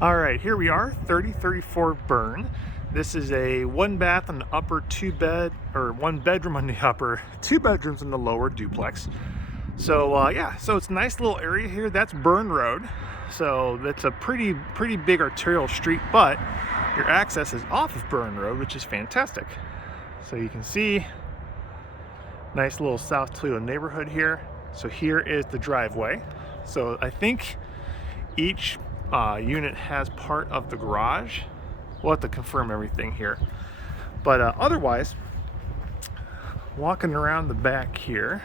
All right, here we are, 3034 Byrne. This is a one bath on the upper, two bed, or one bedroom on the upper, two bedrooms in the lower duplex. So yeah, so it's a nice little area here. That's Byrne Road. So that's a pretty big arterial street, but your access is off of Byrne Road, which is fantastic. So you can see, nice little South Toledo neighborhood here. So here is the driveway. So I think each unit has part of the garage. We'll have to confirm everything here. But otherwise, walking around the back here,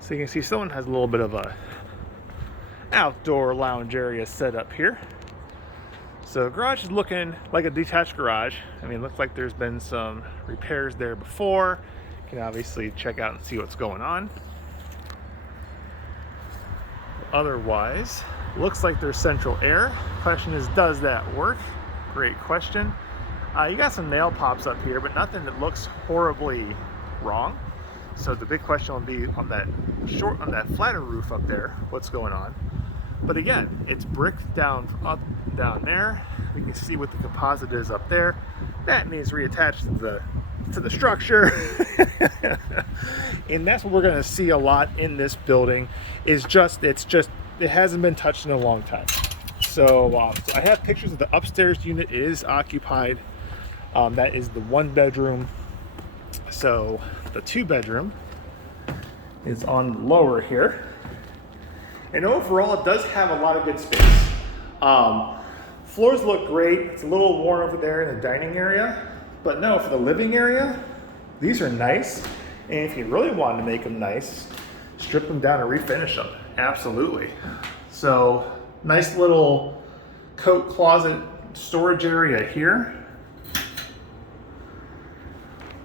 so you can see someone has a little bit of a outdoor lounge area set up here. So the garage is looking like a detached garage. I mean, it looks like there's been some repairs there before. You can obviously check out and see what's going on. Otherwise, looks like there's central air. Question is, does that work? Great question. You got some nail pops up here, but nothing that looks horribly wrong. So the big question will be on that flatter roof up there, what's going on? But again, it's brick down there. We can see what the composite is up there. That needs reattached to the structure. And that's what we're going to see a lot in this building. It hasn't been touched in a long time. So I have pictures of the upstairs unit. It is occupied. That is the one bedroom. So the two bedroom is on the lower here. And overall, it does have a lot of good space. Floors look great. It's a little worn over there in the dining area. But no, for the living area, these are nice. And if you really wanted to make them nice, strip them down and refinish them. Absolutely. So nice little coat closet storage area here.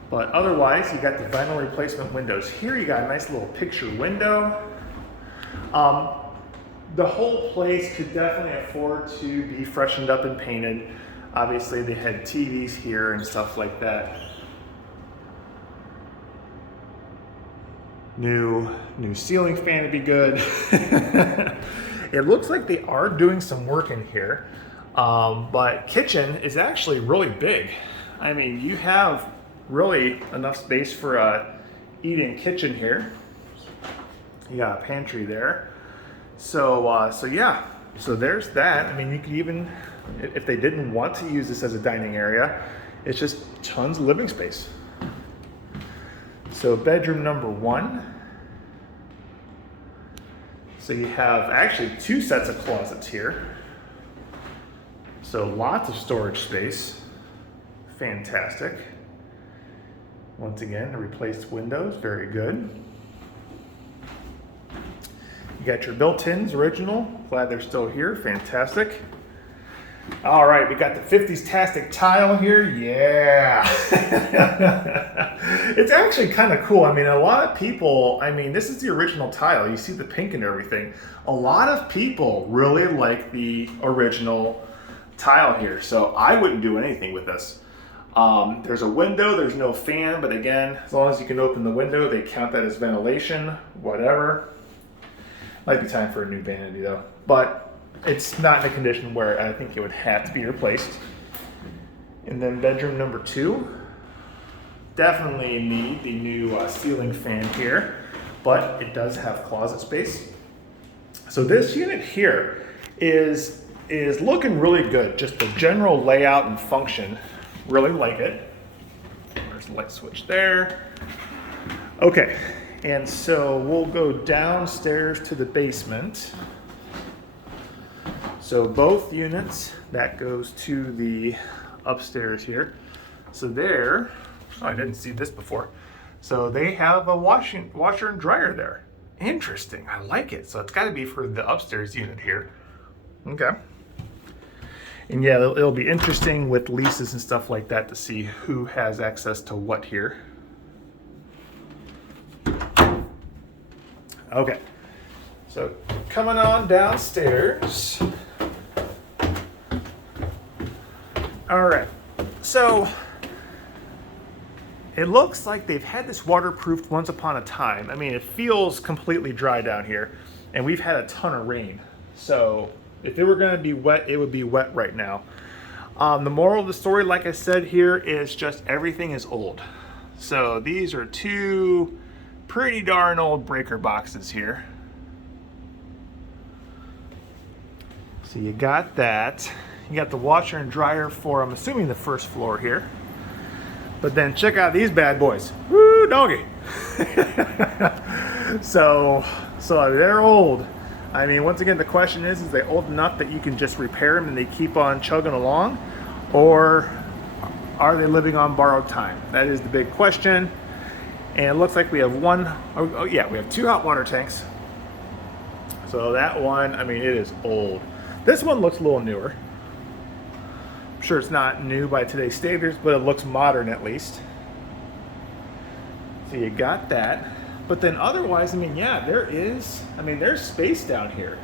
But otherwise, you got the vinyl replacement windows here. You got a nice little picture window. The whole place could definitely afford to be freshened up and painted. Obviously, they had TVs here and stuff like that. New ceiling fan would be good. It looks like they are doing some work in here, but kitchen is actually really big. I mean, you have really enough space for a eat-in kitchen here. You got a pantry there. So yeah, so there's that. I mean, you could even, if they didn't want to use this as a dining area, it's just tons of living space. So bedroom number one. So you have actually two sets of closets here. So lots of storage space. Fantastic. Once again, the replaced windows, very good. You got your built-ins, original. Glad they're still here, fantastic. All right, we got the 50s-tastic tile here, yeah. It's actually kind of cool. I mean, a lot of people, I mean, this is the original tile. You see the pink and everything. A lot of people really like the original tile here, so I wouldn't do anything with this. There's a window, there's no fan, but again, as long as you can open the window, they count that as ventilation, whatever. Might be time for a new vanity though, but it's not in a condition where I think it would have to be replaced. And then bedroom number two, definitely need the new ceiling fan here, but it does have closet space. So this unit here is looking really good. Just the general layout and function, really like it. There's a light switch there. Okay, and so we'll go downstairs to the basement. So both units, that goes to the upstairs here. So there, oh, I didn't see this before. So they have a washer and dryer there. Interesting, I like it. So it's gotta be for the upstairs unit here. Okay. And yeah, it'll be interesting with leases and stuff like that to see who has access to what here. Okay, so coming on downstairs. All right, so it looks like they've had this waterproofed once upon a time. I mean, it feels completely dry down here, and we've had a ton of rain. So If it were going to be wet, it would be wet right now. The moral of the story, like I said here, is just everything is old. So these are two pretty darn old breaker boxes here. So you got that. You got the washer and dryer for, I'm assuming, the first floor here. But then check out these bad boys. Woo, doggy. So they're old. I mean, once again, the question is they old enough that you can just repair them and they keep on chugging along? Or are they living on borrowed time? That is the big question. And it looks like we have we have two hot water tanks. So that one, I mean, it is old. This one looks a little newer. I'm sure it's not new by today's standards, but it looks modern at least. So you got that. But then otherwise, I mean, yeah, there's space down here.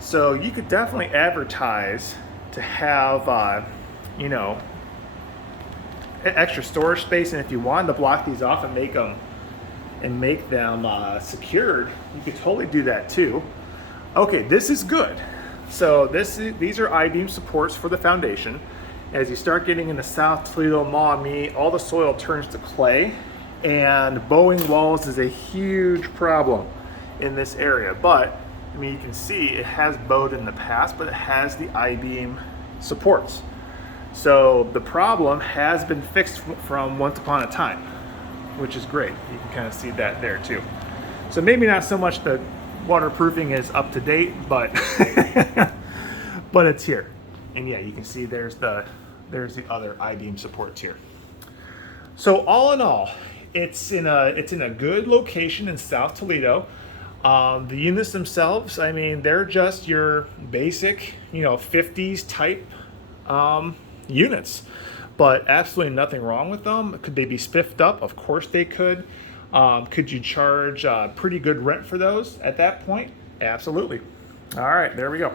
So you could definitely advertise to have, extra storage space. And if you wanted to block these off and make them secured, you could totally do that too. Okay, this is good. So these are I-beam supports for the foundation. As you start getting into South Toledo, Maumee, all the soil turns to clay, and bowing walls is a huge problem in this area. But I mean, you can see it has bowed in the past, but it has the I-beam supports. So the problem has been fixed from once upon a time, which is great. You can kind of see that there too. So maybe not so much the waterproofing is up to date, but but it's here. And yeah, you can see there's the other I-beam supports here. So all in all, it's in a good location in South Toledo. The units themselves, I mean, they're just your basic, 50s type units, but absolutely nothing wrong with them. Could they be spiffed up? Of course they could. Could you charge pretty good rent for those at that point? Absolutely. All right, there we go.